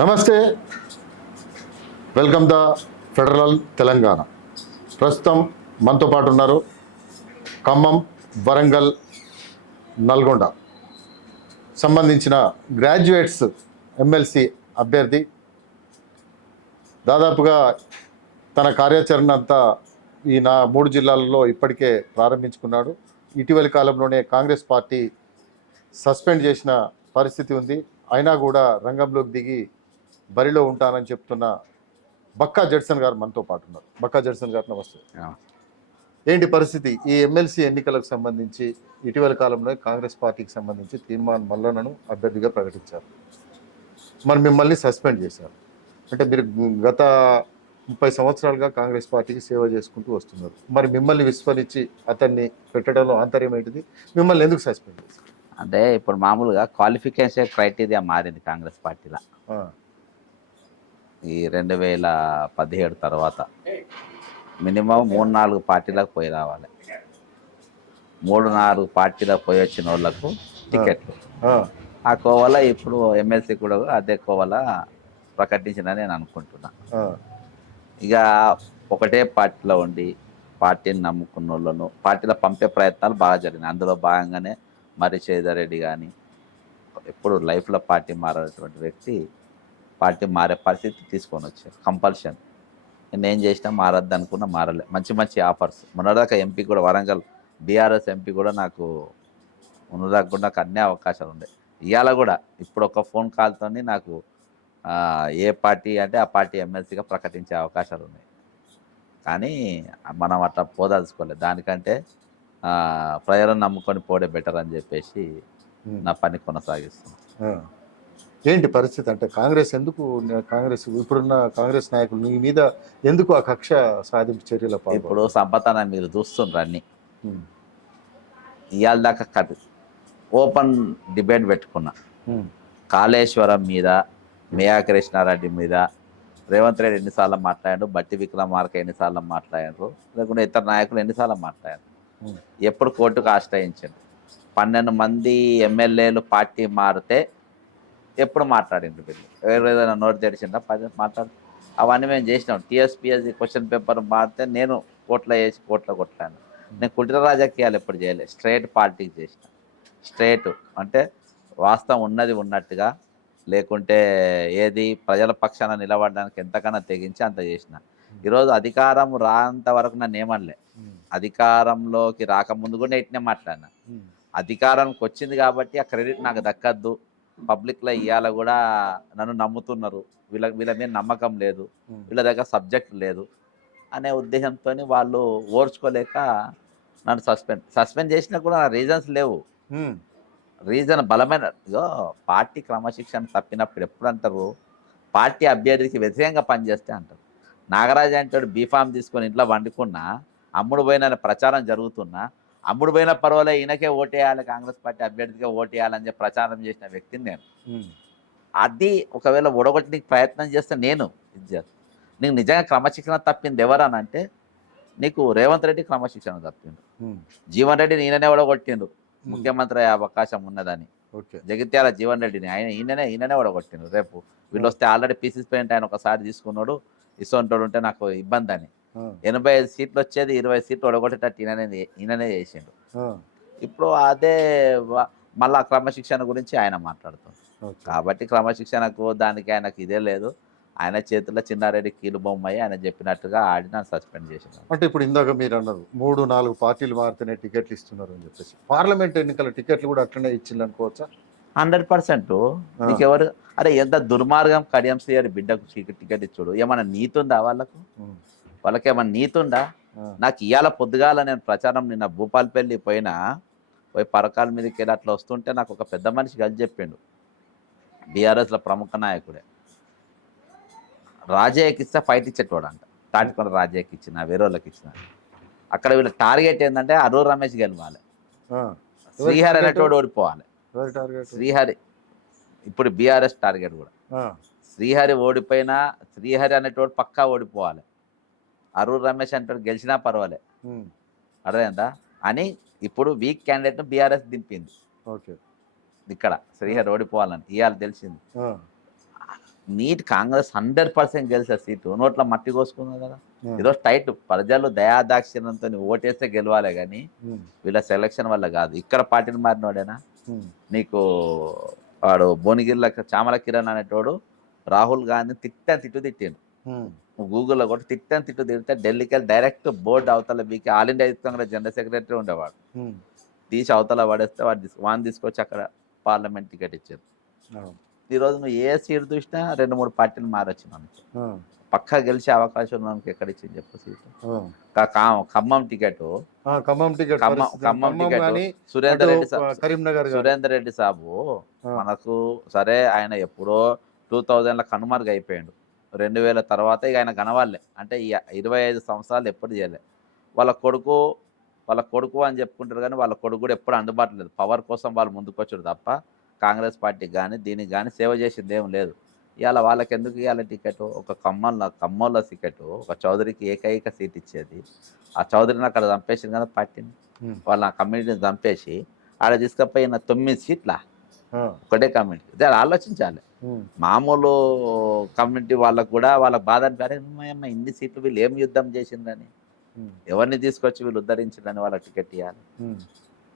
నమస్తే, welcome the federal Telangana. ప్రస్తుతం మనతో పాటు ఉన్నారు ఖమ్మం, వరంగల్, నల్గొండ సంబంధించిన గ్రాడ్యుయేట్స్ ఎమ్మెల్సీ అభ్యర్థి. దాదాపుగా తన కార్యాచరణ అంతా ఈ 3 జిల్లాలలో ఇప్పటికే ప్రారంభించుకున్నాడు. ఇటీవలి కాలంలోనే కాంగ్రెస్ పార్టీ సస్పెండ్ చేసిన పరిస్థితి ఉంది. అయినా కూడా రంగంలోకి దిగి బరిలో ఉంటానని చెప్తున్న బక్కా జడ్సన్ గారు మనతో పాటు ఉన్నారు. బక్కా జడ్సన్ గారు నమస్తే. ఏంటి పరిస్థితి? ఈ ఎమ్మెల్సీ ఎన్నికలకు సంబంధించి ఇటీవల కాలంలో కాంగ్రెస్ పార్టీకి సంబంధించి తీర్మాన్ మల్లన్నను అభ్యర్థిగా ప్రకటించారు. మరి మిమ్మల్ని సస్పెండ్ చేశారు. అంటే మీరు గత 30 సంవత్సరాలుగా కాంగ్రెస్ పార్టీకి సేవ చేసుకుంటూ వస్తున్నారు. మరి మిమ్మల్ని విస్మరించి అతన్ని పెట్టడంలో ఆంతర్యం ఏంటిది? మిమ్మల్ని ఎందుకు సస్పెండ్ చేశారు? అంటే ఇప్పుడు మామూలుగా క్వాలిఫికేషన్ క్రైటీరియా మారింది కాంగ్రెస్ పార్టీలో. ఈ 2017 తర్వాత మినిమం 3-4 పార్టీలకు పోయి రావాలి. 3-4 పార్టీలకు పోయి వచ్చిన వాళ్ళకు టికెట్లు. ఆ కోవల ఇప్పుడు ఎమ్మెల్సీ కూడా అదే కోవల ప్రకటించిందని నేను అనుకుంటున్నా. ఇక ఒకటే పార్టీలో ఉండి పార్టీని నమ్ముకున్న వాళ్ళను పార్టీలో పంపే ప్రయత్నాలు బాగా జరిగినాయి. అందులో భాగంగానే మరి శ్రీధర్ రెడ్డి కానీ ఎప్పుడు లైఫ్లో పార్టీ మారేటువంటి వ్యక్తి పార్టీ మారే పరిస్థితి తీసుకొని వచ్చారు. కంపల్షన్ నేనేం చేసినా మారద్దు అనుకున్నా, మారలే. మంచి మంచి ఆఫర్స్ మొన్నదాకా ఎంపీ కూడా, వరంగల్ బీఆర్ఎస్ ఎంపీ కూడా నాకు ఉన్నదాకా కూడా నాకు అన్ని అవకాశాలు ఉండే. ఇవాళ కూడా ఇప్పుడు ఒక ఫోన్ కాల్తో నాకు ఏ పార్టీ అంటే ఆ పార్టీ ఎమ్మెల్సీగా ప్రకటించే అవకాశాలు ఉన్నాయి. కానీ మనం అట్లా పోదలుచుకోలేదు. దానికంటే ప్రజలను నమ్ముకొని పోడే బెటర్ అని చెప్పేసి నా పని కొనసాగిస్తున్నాను. ఏంటి పరిస్థితి? అంటే కాంగ్రెస్ ఇప్పుడున్న కాంగ్రెస్ నాయకులు మీ మీద ఎందుకు ఆ కక్ష సాధింపు చర్యల ఇప్పుడు సంపతన మీరు చూస్తుండ్రు అన్ని. ఇవాళ దాకా ఓపెన్ డిబేట్ పెట్టుకున్నా. కాళేశ్వరం మీద, మేయా కృష్ణారెడ్డి మీద రేవంత్ రెడ్డి ఎన్నిసార్లు మాట్లాడారు, బట్టి విక్రమార్క ఎన్నిసార్లు మాట్లాడారు, లేకుంటే ఇతర నాయకులు ఎన్నిసార్లు మాట్లాడారు. ఎప్పుడు కోర్టుకు ఆశ్రయించారు. 12 మంది ఎమ్మెల్యేలు పార్టీ మారితే ఎప్పుడు మాట్లాడిండ్రు వీళ్ళు? ఏదైనా నోటు తెరిచిందా? మాట్లాడు. అవన్నీ మేము చేసినాం. టీఎస్పీఎస్సీ క్వశ్చన్ పేపర్ మారితే నేను కోర్టులో వేసి కోర్టులో కొట్లాను. నేను కుటీర రాజకీయాలు ఎప్పుడు చేయలేదు. స్ట్రైట్ పార్టీకి చేసిన. స్ట్రైట్ అంటే వాస్తవం ఉన్నది ఉన్నట్టుగా, లేకుంటే ఏది ప్రజల పక్షాన నిలబడడానికి ఎంతకన్నా తెగించి అంత చేసిన. ఈరోజు అధికారం రాంత వరకు నన్ను ఏమనలే. అధికారంలోకి రాకముందు కూడా ఇట్నే మాట్లాడినా. అధికారంకి వచ్చింది కాబట్టి ఆ క్రెడిట్ నాకు దక్కద్దు, పబ్లిక్లో ఇవాళ కూడా నన్ను నమ్ముతున్నారు, వీళ్ళ మీద నమ్మకం లేదు, వీళ్ళ దగ్గర సబ్జెక్ట్ లేదు అనే ఉద్దేశంతో వాళ్ళు ఓర్చుకోలేక నన్ను సస్పెండ్ చేసినా కూడా నా రీజన్స్ లేవు. రీజన్ బలమైన పార్టీ క్రమశిక్షణ తప్పినప్పుడు ఎప్పుడు అంటారు? పార్టీ అభ్యర్థికి వ్యతిరేకంగా పనిచేస్తే అంటారు. నాగరాజు అంటే బీఫామ్ తీసుకొని ఇంట్లో వండుకున్నా, అమ్ముడు పోయిన ప్రచారం జరుగుతున్నా, అమ్ముడు పోయిన పర్వాలే ఈయనకే ఓటేయాలి, కాంగ్రెస్ పార్టీ అభ్యర్థిగా ఓటేయాలని చెప్పి ప్రచారం చేసిన వ్యక్తిని నేను. అది ఒకవేళ ఓడగొట్టడానికి ప్రయత్నం చేస్తే నేను నీకు నిజంగా క్రమశిక్షణ తప్పింది ఎవరనంటే నీకు రేవంత్ రెడ్డి క్రమశిక్షణ తప్పిండు. జీవన్ రెడ్డి ఈయననే ఓడగొట్టిండు ముఖ్యమంత్రి అయ్యే అవకాశం ఉన్నదని. జగిత్యాల జీవన్ రెడ్డిని ఈయననే ఓడగొట్టిండు. రేపు వీళ్ళు వస్తే ఆల్రెడీ పీసీసీ పెయింట్ ఆయన ఒకసారి తీసుకున్నాడు, ఇసోంటోడు ఉంటే నాకు ఇబ్బంది అని 85 సీట్లు వచ్చేది 20 సీట్లు ఓడగొట్టేటట్టు ఈయననే చేసిండు. ఇప్పుడు అదే మళ్ళా క్రమశిక్షణ గురించి ఆయన మాట్లాడుతుంది. కాబట్టి క్రమశిక్షణకు దానికి ఆయనకు ఇదే లేదు. ఆయన చేతుల్లో చిన్నారెడ్డి కీలు బొమ్మయ్యి ఆయన చెప్పినట్టుగా ఆడి నన్ను సస్పెండ్ చేసినారు. అంటే ఇప్పుడు ఇందాక మీరు అన్నారు 3-4 పార్టీలు మారితేనే టికెట్లు ఇస్తున్నారు అని చెప్పేసి. పార్లమెంట్ ఎన్నికల టికెట్లు కూడా అట్లనే ఇచ్చింది అనుకోవచ్చా? 100%. నీకెవరు? అరే ఎంత దుర్మార్గం! కడియం శ్రీహరి బిడ్డకు టికెట్ ఇచ్చుడు ఏమన్నా నీతి ఉందా? వాళ్ళకేమన్నా నీతి ఉందా? నాకు ఇవాళ పొద్దుగాల నేను ప్రచారం నిన్న భూపాలపల్లి పోయి పరకాల మీదకి వెళ్ళి అట్లా వస్తుంటే నాకు ఒక పెద్ద మనిషి కలిసి చెప్పిండు, బీఆర్ఎస్లో ప్రముఖ నాయకుడే. రాజయ్యకి ఇస్తే ఫైట్ ఇచ్చేటోడు అంట. తాటికొండ రాజయ్యకి ఇచ్చిన, వేరే వాళ్ళకి ఇచ్చిన. అక్కడ వీళ్ళ టార్గెట్ ఏంటంటే అరూర్ రమేష్ గెలవాలి, శ్రీహరి అనేటోడు ఓడిపోవాలి. శ్రీహరి ఇప్పుడు బీఆర్ఎస్ టార్గెట్ కూడా. శ్రీహరి ఓడిపోయినా శ్రీహరి అనేటోడు పక్కా ఓడిపోవాలి. అరూర్ రమేష్ అనేటోడు గెలిచినా పర్వాలే, అర్థమైందా అని ఇప్పుడు వీక్ క్యాండిడేట్ను బీఆర్ఎస్ దింపింది. ఇక్కడ శ్రీహరి ఓడిపోవాలని ఇవాళ తెలిసింది. నీట్ కాంగ్రెస్ 100% గెలిచే సీటు నోట్ల మట్టి కోసుకున్నది కదా. ఈరోజు టైట్ ప్రజలు దయాదాక్షిణ్యంతో ఓటేస్తే గెలవాలే కానీ వీళ్ళ సెలక్షన్ వల్ల కాదు. ఇక్కడ పార్టీని మారినోడేనా నీకు వాడు భువనగిరిలో చామల కిరణ్ అనేటోడు రాహుల్ గాంధీ తిట్టిండు. గూగుల్లో కూడా తిట్టు తిడితే ఢిల్లీకి వెళ్ళి డైరెక్ట్ బోర్డు అవతల బీకి All India Congress general secretary ఉండేవాడు. తీసి అవతల పడేస్తే వాడిని తీసుకొచ్చి అక్కడ పార్లమెంట్ టికెట్ ఇచ్చారు. ఈరోజు నువ్వు ఏ సీట్ చూసినా 2-3 పార్టీలు మారొచ్చు మనకి. పక్కా గెలిచే అవకాశం మనకి ఎక్కడ ఇచ్చింది చెప్పు సీటు. ఖమ్మం టికెట్ సురేందర్ రెడ్డి సాబు మనకు సరే ఆయన ఎప్పుడో 2000 కనుమరుగు అయిపోయాడు. 2000 తర్వాత ఇక ఆయన కనవాళ్ళే అంటే 25 సంవత్సరాలు ఎప్పుడు చేయలే. వాళ్ళ కొడుకు అని చెప్పుకుంటారు కానీ వాళ్ళ కొడుకు కూడా ఎప్పుడు అందుబాటులో లేదు. పవర్ కోసం వాళ్ళు ముందుకు వచ్చారు తప్ప కాంగ్రెస్ పార్టీకి కానీ దీనికి కానీ సేవ చేసింది ఏం లేదు. ఇవాళ వాళ్ళకి ఎందుకు ఇవాళ టికెట్ ఒక ఖమ్మంలో టికెట్ ఒక చౌదరికి ఏకైక సీట్ ఇచ్చేది. ఆ చౌదరిని అక్కడ చంపేసింది కదా పార్టీని. వాళ్ళ కమ్యూనిటీని చంపేసి ఆడ తీసుకుపోయిన 9 సీట్ల ఒకటే కమ్యూనిటీ. దాన్ని ఆలోచించాలి. మామూలు కమ్యూనిటీ వాళ్ళకు కూడా వాళ్ళకి బాధ అనిపారు. ఇన్ని సీట్లు వీళ్ళు ఏం యుద్ధం చేసిందని ఎవరిని తీసుకొచ్చి వీళ్ళు ఉద్ధరించిందని వాళ్ళకి టికెట్ ఇవ్వాలి.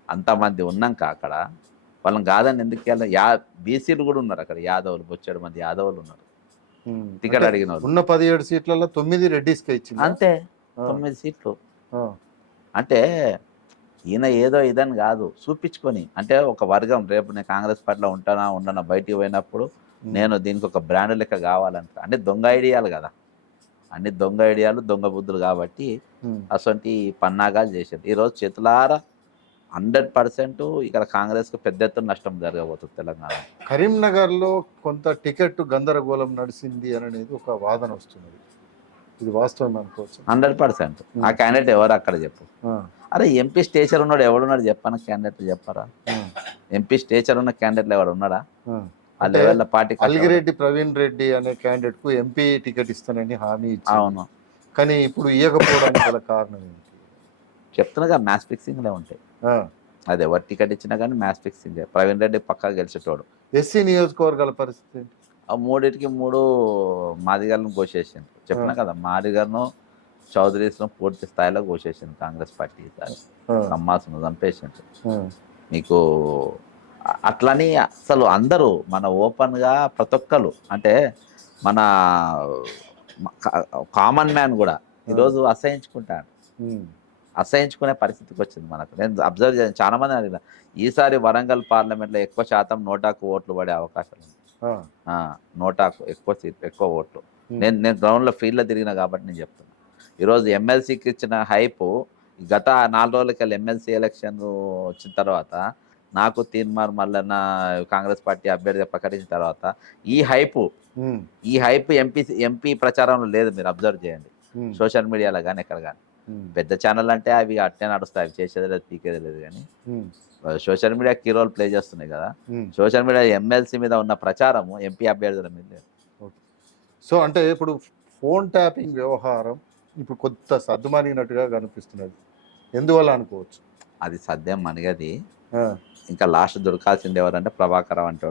అంతమంది ఉన్నాక అక్కడ వాళ్ళని కాదని ఎందుకు వెళ్ళాలి. బీసీలు కూడా ఉన్నారు అక్కడ. యాదవులు బొచ్చాడు మంది యాదవులు ఉన్నారు. టికెట్ అడిగిన వాళ్ళు ఉన్న 17 సీట్లలో 9 రెడ్డిస్కి ఇచ్చింది. అంతే 9 సీట్లు. అంటే ఈయన ఏదో ఇదని కాదు చూపించుకొని అంటే ఒక వర్గం రేపు నేను కాంగ్రెస్ పార్టీలో ఉండనా బయటికి పోయినప్పుడు నేను దీనికి ఒక బ్రాండ్ లెక్క కావాలంట. అంటే దొంగ ఐడియాలు కదా, అన్ని దొంగ ఐడియాలు దొంగ బుద్ధులు కాబట్టి అటువంటి పన్నాగాలు చేశారు. ఈరోజు చేతులారా 100% ఇక్కడ కాంగ్రెస్కి పెద్ద ఎత్తున నష్టం జరగబోతుంది తెలంగాణ. కరీంనగర్లో కొంత టికెట్ గందరగోళం నడిచింది అనేది ఒక వాదన వస్తున్నది. ఇది వాస్తవం అనుకోవచ్చు. 100%. ఆ క్యాండిడేట్ ఎవరు అక్కడ చెప్పు. అరే ఎంపీ స్టేచర్ ఉన్నాడు ఎవడున్నాడు చెప్పాను క్యాండిడేట్ చెప్పారా? ఎంపీ స్టేచర్ ఉన్న క్యాండిడేట్లు ఎవరు ఉన్నాడా? ఆ లెవెల్ పార్టీ అల్గిరెడ్డి ప్రవీణ్ రెడ్డి అనే క్యాండిడేట్ కు ఎంపీ టికెట్ ఇస్తానని హామీ ఇచ్చారు. అవును, కానీ ఇప్పుడు ఇవ్వకపోవడానికి గల కారణం ఏంటి? చెప్తున్నా మ్యాచ్ ఫిక్సింగ్లే ఉంటాయి. అది ఎవరు టికెట్ ఇచ్చినా కానీ మ్యాచ్ ఫిక్సింగ్. ప్రవీణ్ రెడ్డి పక్కా గెలిచేటోడు. ఎస్సీ నియోజకవర్గాల పరిస్థితి ఏంటి? ఆ 3 మాదిగలను కోసేసింది. చెప్పినా కదా మాదిగలను చౌదరీస్ను పూర్తి స్థాయిలో కోసేసింది కాంగ్రెస్ పార్టీ. అమ్మాసును చంపేసింది. మీకు అట్లని అసలు అందరూ మన ఓపెన్గా ప్రతి ఒక్కరు అంటే మన కామన్ మ్యాన్ కూడా ఈరోజు అసహించుకునే పరిస్థితికి వచ్చింది మనకు. నేను అబ్జర్వ్ చేశాను, చాలా మంది అడిగిన ఈసారి వరంగల్ పార్లమెంట్లో ఎక్కువ శాతం నోటాకు ఓట్లు పడే అవకాశం ఉంది. నోటాకు ఎక్కువ ఓట్లు. నేను గ్రౌండ్లో ఫీల్డ్లో తిరిగిన కాబట్టి నేను చెప్తున్నా. ఈరోజు ఎమ్మెల్సీకి ఇచ్చిన హైపు గత 4 రోజులకి ఎమ్మెల్సీ ఎలక్షన్ వచ్చిన తర్వాత నాకు తీర్మార్ మల్లన్న కాంగ్రెస్ పార్టీ అభ్యర్థిగా ప్రకటించిన తర్వాత ఈ హైపు ఎంపీ ప్రచారంలో లేదు. మీరు అబ్జర్వ్ చేయండి సోషల్ మీడియాలో కానీ ఎక్కడ కానీ. పెద్ద ఛానల్ అంటే అవి అట్టే నడుస్తాయి, అవి చేసేది లేదు పీకేది లేదు. కానీ social media key role play చేస్తున్నాయి కదా. సోషల్ మీడియా ఎమ్మెల్సీ మీద ఉన్న ప్రచారము ఎంపీ అభ్యర్థుల మీద లేదు. సో అంటే ఇప్పుడు ఫోన్ ట్యాపింగ్ వ్యవహారం ఇప్పుడు కొత్త సర్దుమణిగినట్టుగా కనిపిస్తున్నది. ఎందువల్ల అనుకోవచ్చు? అది సద్యం మనగది. ఇంకా లాస్ట్ దొరకాల్సింది ఎవరంటే ప్రభాకర్ అంటే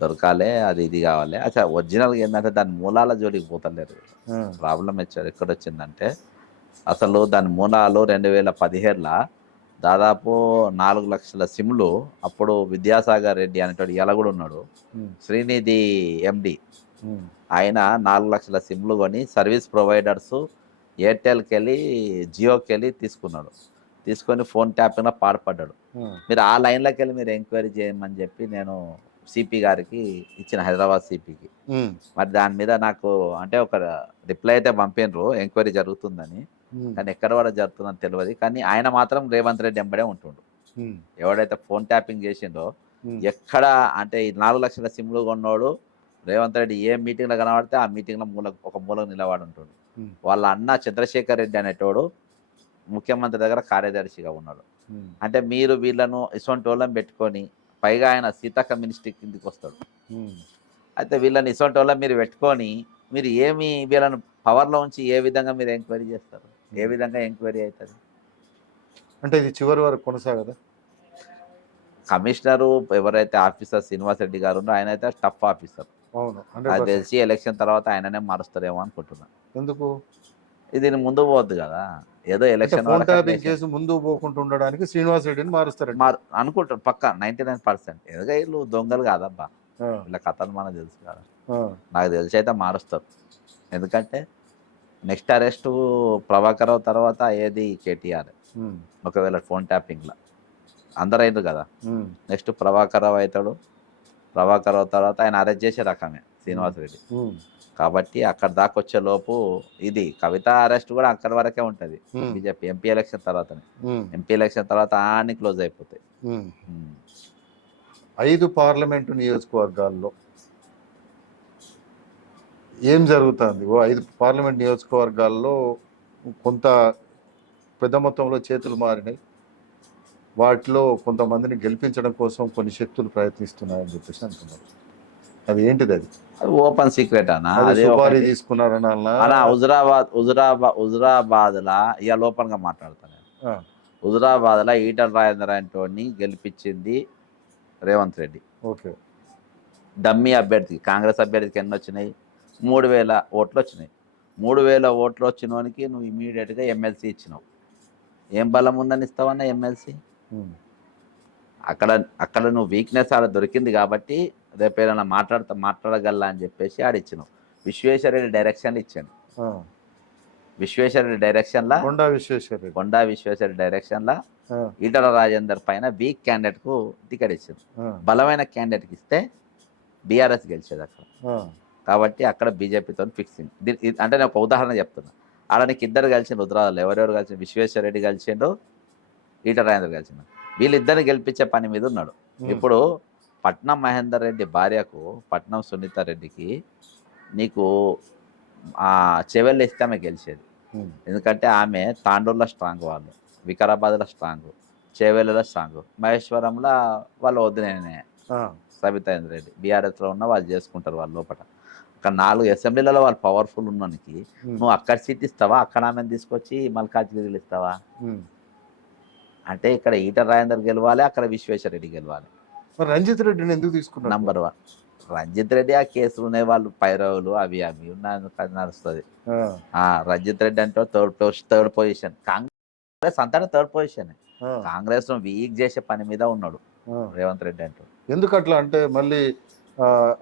దొరకాలే. అది ఇది కావాలి. అసలు ఒరిజినల్గా ఏంటంటే దాని మూలాల జోలికి పోతలేరు. ప్రాబ్లం ఎక్కడ వచ్చిందంటే అసలు దాని మూలాలు 2017లో దాదాపు 4 లక్షల సిమ్లు అప్పుడు విద్యాసాగర్ రెడ్డి అనేటోడు ఇలా కూడా ఉన్నాడు. శ్రీనిధి ఎండి ఆయన 4 లక్షల సిమ్లు కొని సర్వీస్ ప్రొవైడర్స్ ఎయిర్టెల్కి వెళ్ళి జియోకి వెళ్ళి తీసుకొని ఫోన్ ట్యాపింగ్లో పాల్పడ్డాడు. మీరు ఆ లైన్లోకి వెళ్ళి మీరు ఎంక్వైరీ చేయమని చెప్పి నేను సిపి గారికి ఇచ్చిన, హైదరాబాద్ సిపికి. మరి దాని మీద నాకు అంటే ఒక రిప్లై అయితే పంపినరు ఎంక్వైరీ జరుగుతుందని. కానీ ఎక్కడ కూడా జరుగుతుందని తెలియదు. కానీ ఆయన మాత్రం రేవంత్ రెడ్డి ఎంబడే ఉంటుండు. ఎవడైతే ఫోన్ ట్యాపింగ్ చేసిండో ఎక్కడ అంటే ఈ 4 లక్షల సిమ్లు కొన్నోడు రేవంత్ రెడ్డి ఏ మీటింగ్లో కనబడితే ఆ మీటింగ్లో ఒక మూలకు నిలబడి ఉంటుండు. వాళ్ళ అన్న చంద్రశేఖర్ రెడ్డి అనేటోడు ముఖ్యమంత్రి దగ్గర కార్యదర్శిగా ఉన్నాడు. అంటే మీరు వీళ్ళను ఇసొంటి వాళ్ళని పెట్టుకొని పైగా ఆయన సీతక్క మినిస్ట్రీ కిందికి వస్తాడు. అయితే వీళ్ళని ఇసొంటి వాళ్ళని మీరు పెట్టుకొని మీరు ఏమి వీళ్ళను పవర్లో ఉంచి ఏ విధంగా మీరు ఎంక్వైరీ చేస్తారు? ఏ విధంగా ఎంక్వైరీ అవుతుంది? అంటే ఇది చివరి వరకు కొనసాగదా? కమిషనరు ఎవరైతే ఆఫీసర్ శ్రీనివాస్ రెడ్డి గారు ఉన్నారో ఆయన అయితే టఫ్ ఆఫీసర్. అవును నాకు 100%. తెలిసి ఎలక్షన్ తర్వాత ఆయననే మారుస్తారేమో అనుకుంటున్నా. ఎందుకు ఇది ముందు పోవద్దు కదా, ఏదో అంటే ఎలక్షన్ ఫోన్ వరకు ట్యాపింగ్ కేసు ముందు పోకుండా ఉండడానికి శ్రీనివాస్ రెడ్డిని మారుస్తారంట. అనుకుంటారు పక్క 99%. ఎందుకంటే వీళ్ళు దొంగలు కాదబ్బా, ఆ, వీళ్ళ కథలు మనకు తెలుసు కదా. ఆ, నాకు తెలిసి అయితే మారుస్తారు. ఎందుకంటే నెక్స్ట్ అరెస్టు ప్రభాకర్ తర్వాత ఏది కేటీఆర్, ఉమ్, ఒకవేళ ఫోన్ ట్యాపింగ్లో అందరూ అయింది కదా. ఉమ్, నెక్స్ట్ ప్రభాకర్ అవుతాడు. ప్రభాకర్ తర్వాత ఆయన అరెస్ట్ చేసే రకమే శ్రీనివాస్ రెడ్డి. ఉమ్, కాబట్టి అక్కడ దాకా వచ్చే లోపు ఇది కవిత అరెస్ట్ కూడా అక్కడి వరకే ఉంటుంది. ఉమ్, బీజేపీ ఎంపీ ఎలక్షన్ తర్వాతనే, ఉమ్, ఎంపీ ఎలక్షన్ తర్వాత అన్ని క్లోజ్ అయిపోతాయి. ఉమ్. 5 పార్లమెంటు నియోజకవర్గాల్లో ఏం జరుగుతుంది? 5 పార్లమెంట్ నియోజకవర్గాల్లో కొంత పెద్ద మొత్తంలో చేతులు మారినాయి. వాటిలో కొంతమందిని గెలిపించడం కోసం కొన్ని శక్తులు ప్రయత్నిస్తున్నాయని చెప్పేసి అంటున్నారు. అది ఏంటిది? అది అది ఓపెన్ సీక్రెట్ అన్న. అది అదే సుపారీ ఒకటి తీసుకున్నారని అన్న. హుజురాబాద్లా ఇక లోపలగా మాట్లాడతాను నేను. హుజురాబాద్లో ఈటల రాజేందర్ అంటోని గెలిపించింది రేవంత్ రెడ్డి. ఓకే. డమ్మీ అభ్యర్థి, కాంగ్రెస్ అభ్యర్థికి ఎన్ని వచ్చినాయి? 3000 ఓట్లు వచ్చినాయి. 3000 ఓట్లు వచ్చినోనికి నువ్వు ఇమీడియట్గా ఎమ్మెల్సీ ఇచ్చినావు. ఏం బలం ఉందని ఇస్తావన్నా ఎమ్మెల్సీ? అక్కడ అక్కడ నువ్వు వీక్నెస్ ఆడ దొరికింది కాబట్టి రేపు ఏదైనా మాట్లాడగల్లా అని చెప్పేసి ఆడిచ్చినావు. విశ్వేశ్వరరెడ్డి డైరెక్షన్లు ఇచ్చాను. విశ్వేశ్వరరెడ్డి డైరెక్షన్లా, కొండా విశ్వేశ్వరరెడ్డి డైరెక్షన్లా ఈటల రాజేందర్ పైన వీక్ క్యాండిడేట్కు టికెట్ ఇచ్చింది. బలమైన క్యాండిడేట్కి ఇస్తే బీఆర్ఎస్ గెలిచేది అక్కడ. కాబట్టి అక్కడ బీజేపీతో ఫిక్సింగ్. అంటే నేను ఒక ఉదాహరణ చెప్తున్నా. ఆడ నీకు ఇద్దరు కలిసిండు రుద్రాలు. ఎవరెవరు కలిసి? విశ్వేశ్వరరెడ్డి కలిసిండు, ఈటల రాజేందర్ కలిసిండు. వీళ్ళిద్దరిని గెలిపించే పని మీద ఉన్నాడు. ఇప్పుడు పట్నం మహేందర్ రెడ్డి భార్యకు, పట్నం సునీత రెడ్డికి నీకు చెవెళ్ళు ఇస్తే ఆమె గెలిచేది. ఎందుకంటే ఆమె తాండూరులో స్ట్రాంగ్, వాళ్ళు వికారాబాద్లో స్ట్రాంగ్, చేవెళ్ళలో స్ట్రాంగ్, మహేశ్వరంలో వాళ్ళు వదిలేనే సబితా రెడ్డి. బీఆర్ఎస్లో ఉన్న వాళ్ళు చేసుకుంటారు వాళ్ళు లోపల. అక్కడ 4 అసెంబ్లీలలో వాళ్ళు పవర్ఫుల్ ఉన్నానికి నువ్వు అక్కడ సీట్ ఇస్తావా? అక్కడ ఆమెను తీసుకొచ్చి మల్కాజ్గిరిలు ఇస్తావా? అంటే ఇక్కడ ఈటల రాజేందర్ గెలవాలి, అక్కడ విశ్వేశ్వరరెడ్డి గెలవాలి. రంజిత్ రెడ్డిని ఎందుకు తీసుకున్నారు? నంబర్ 1 రంజిత్ రెడ్డి. ఆ కేసులు ఉన్నాయి, వాళ్ళు పైరవులు అవి నడుస్తుంది. రంజిత్ రెడ్డి అంటే థర్డ్ పొజిషన్. కాంగ్రెస్ అంతా థర్డ్ పొజిషన్. కాంగ్రెస్ వీక్ చేసే పని మీద ఉన్నాడు రేవంత్ రెడ్డి అంటూ. ఎందుకు అట్లా అంటే మళ్ళీ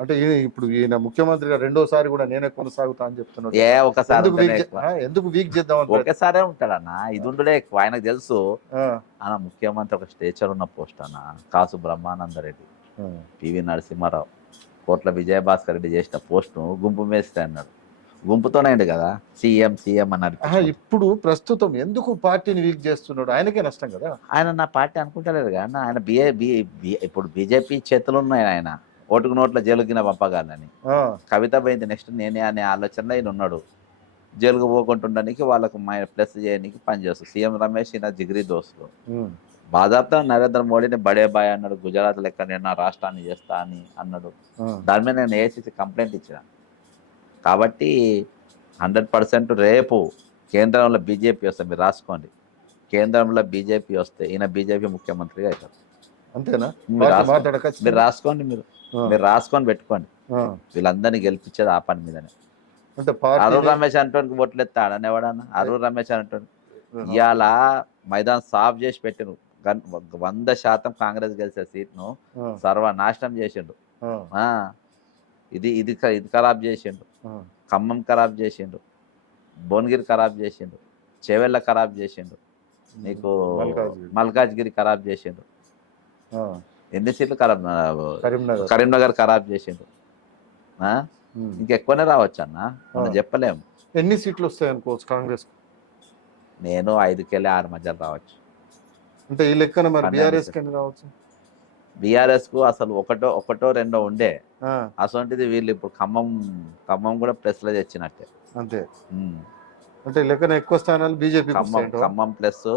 అంటే ఇప్పుడు ఈయన ముఖ్యమంత్రిగా రెండోసారి కూడా నేనే కొనసాగుతా అని చెప్తున్నాడు. ఎందుకు వీక్ చేద్దాం? ఒకేసారే ఉంటాడన్న. ఇది ఉండలే ఎక్కువ. ఆయనకు తెలుసు అన్న ముఖ్యమంత్రి ఒక స్టేచర్ ఉన్న పోస్ట్ అన్న. కాసు బ్రహ్మానందరెడ్డి, పివి నరసింహారావు, కోట్ల విజయభాస్కర్ రెడ్డి చేసిన పోస్ట్ను గుంపు మేస్తే అన్నాడు. గుంపుతోనే కదా సీఎం అన్నారు. ఇప్పుడు ప్రస్తుతం ఎందుకు పార్టీని వీక్ చేస్తున్నాడు? ఆయనకే నష్టం కదా. ఆయన నా పార్టీ అనుకుంటలేదు కానీ ఆయన ఇప్పుడు బీజేపీ చేతులు ఉన్నాయి. ఆయన ఓటుకు నోట్ల జైలుకిన పంపగాలని కవిత పోయింది. నెక్స్ట్ నేనే అనే ఆలోచనలో ఆయన ఉన్నాడు. జైలుకు పోకుంటుండడానికి వాళ్ళకు ప్లస్ చేయడానికి పనిచేస్తుంది. సీఎం రమేష్ ఈయన జిగిరి దోస్తులు. బాధాప్త నరేంద్ర మోడీని బడే బాయ్ అన్నాడు. గుజరాత్ లెక్క నేను రాష్ట్రాన్ని చేస్తా అని అన్నాడు. దాని మీద నేను ఏసీసీ కంప్లైంట్ ఇచ్చిన. కాబట్టి 100% రేపు కేంద్రంలో బీజేపీ వస్తే మీరు రాసుకోండి. కేంద్రంలో బీజేపీ వస్తే ఈయన బీజేపీ ముఖ్యమంత్రిగా అవుతారు. అంతేనా? మీరు రాసుకోండి, మీరు రాసుకొని పెట్టుకోండి. వీళ్ళందరినీ గెలిపించేది ఆ పని మీదనే. అంటే అరుణ్ రమేష్ అంటోనికి ఓట్లు ఎత్తాడని ఎవడన్నా? అరుణ్ రమేష్ అంటోని ఇవాళ మైదాన్ సాఫ్ చేసి పెట్టిను. 100% కాంగ్రెస్ గెలిచే సీట్ను సర్వనాశనం చేసిండు. ఇది ఖరాబ్ చేసిండు. ఖమ్మం ఖరాబ్ చేసిండు, భువనగిరి ఖరాబ్ చేసిండు, చేవెళ్ళ ఖరాబ్ చేసిండు, నీకు మల్కాజ్గిరి ఖరాబ్ చేసిండు. ఎన్ని సీట్లు ఖరాబ్? కరీంనగర్ ఖరాబ్ చేసిండు. ఇంకెక్కువనే రావచ్చు అన్న, మనం చెప్పలేము. ఎన్ని సీట్లు వస్తాయి అనుకోవచ్చు కాంగ్రెస్? నేను 5-6 మధ్యలో రావచ్చు. అంటే ఈ లెక్కన మరి బీఆర్ఎస్ రావచ్చు. బీఆర్ఎస్కు అసలు ఒకటో రెండో ఉండే. అసలు వీళ్ళు ఇప్పుడు ఖమ్మం కూడా ప్లస్లో తెచ్చినట్టే. అంతే. అంటే లెక్కన ఎక్కువ స్థానాలు బీజేపీ. ఖమ్మం ప్లస్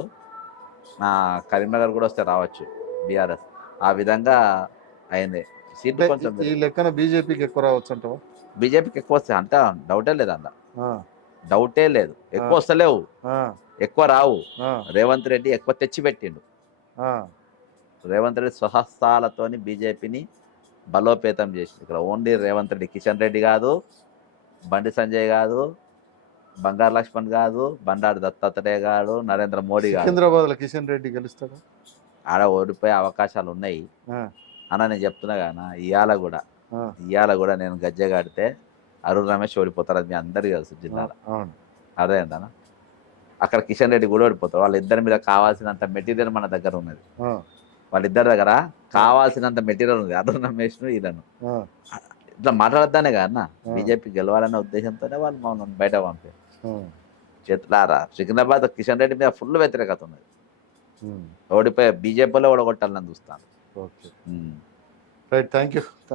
కరీంనగర్ కూడా వస్తే రావచ్చు బీఆర్ఎస్. ఆ విధంగా అయింది. సీట్లు కొంచెం ఈ లెక్కన బీజేపీకి ఎక్కువ రావచ్చు అంటావా? బీజేపీకి ఎక్కువ వస్తాయి అంత డౌటే లేదు. అంత డౌటే లేదు. ఎక్కువ వస్తలేవు, ఎక్కువ రావు. రేవంత్ రెడ్డి ఎక్కువ తెచ్చిపెట్టిండు. రేవంత్ రెడ్డి స్వహస్తాలతోని బీజేపీని బలోపేతం చేసింది. ఇక్కడ ఓన్లీ రేవంత్ రెడ్డి, కిషన్ రెడ్డి కాదు, బండి సంజయ్ కాదు, బంగారు లక్ష్మణ్ కాదు, బండారు దత్తాత్రేయ కాదు, నరేంద్ర మోడీ కాదు. సికింద్రాబాద్లో కిషన్ రెడ్డి గెలుస్తాడు. ఆడ ఓడిపోయే అవకాశాలు ఉన్నాయి అన్న, నేను చెప్తున్నా కానీ ఇవాళ కూడా నేను గజ్జెగాడితే అరుణ్ రమేష్ ఓడిపోతారు. అది మీ అందరికీ తెలుసు జిల్లాలో. అవును. అదే అంటనా, అక్కడ కిషన్ రెడ్డి కూడా ఓడిపోతారు. వాళ్ళిద్దరి మీద కావాల్సినంత మెటీరియల్ మన దగ్గర ఉన్నది. వాళ్ళిద్దరి దగ్గర కావాల్సినంత మెటీరియల్ ఉంది, అరుణ్ రమేష్ వీళ్ళను. ఇట్లా మాట్లాడతానే కాదన్న, బీజేపీ గెలవాలనే ఉద్దేశంతోనే వాళ్ళు మమ్మల్ని బయట పంపారు. చేతులారా సికింద్రాబాద్ కిషన్ రెడ్డి మీద ఫుల్ వ్యతిరేకత ఉన్నది. ఓడిపోయే బీజేపీలో ఓడగొట్టాలని చూస్తాను. Okay, right, thank you.